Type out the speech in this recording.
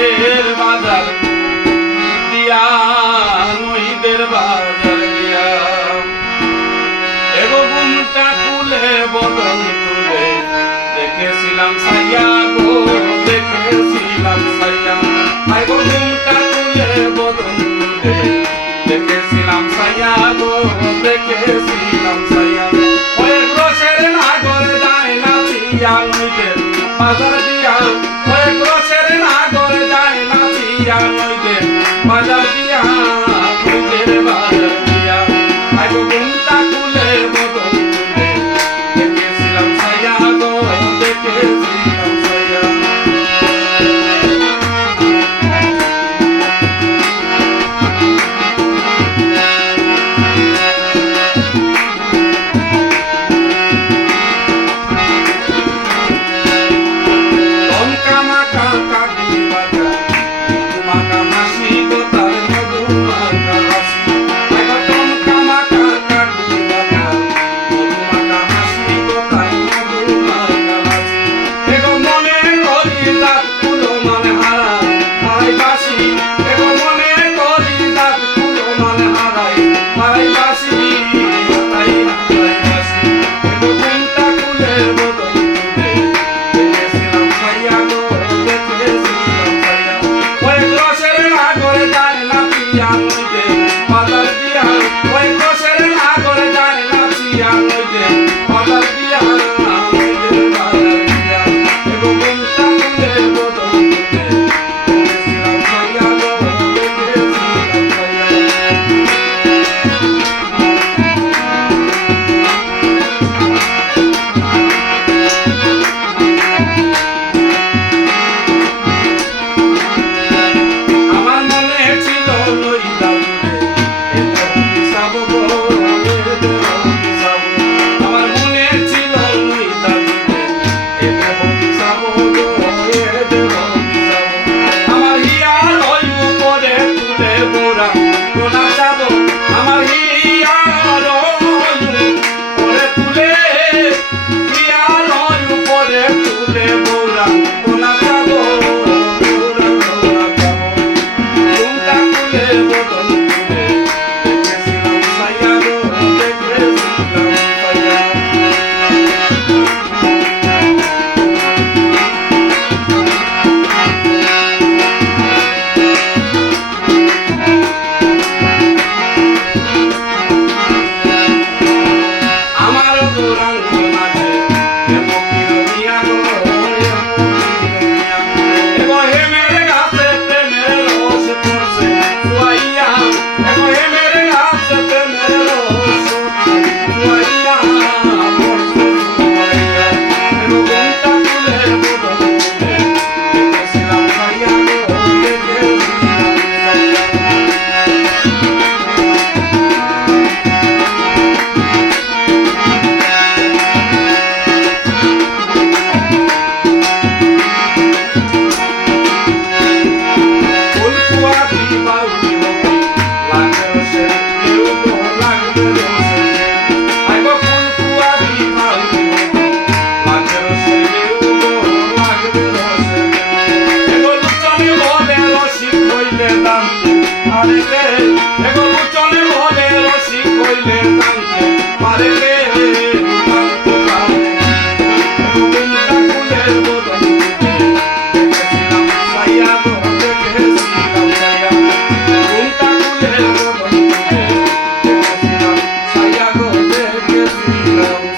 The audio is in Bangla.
রসের বাজার দিয়া নইদের বাজার দিয়া এগো ঘুমটা খুলে বদন তুলে দেখেছিলাম সাইয়া গো দেখেছিলাম সাইয়া গো ঘুমটা খুলে বদন তুলে দেখেছিলাম সাইয়া গো দেখেছিলাম সাইয়া ওই রসের নাগর যায় না দিয়া নইদের বাজার দিয়া ওই রসের নাগর যায় না দিয়া নইদের বাজার দিয়া নইদের বাজার দিয়া গো ঘুমটা খুলে বদন তুলে দেখেছিলাম সাইয়া গো দেখেছিলাম সাইয়া Love.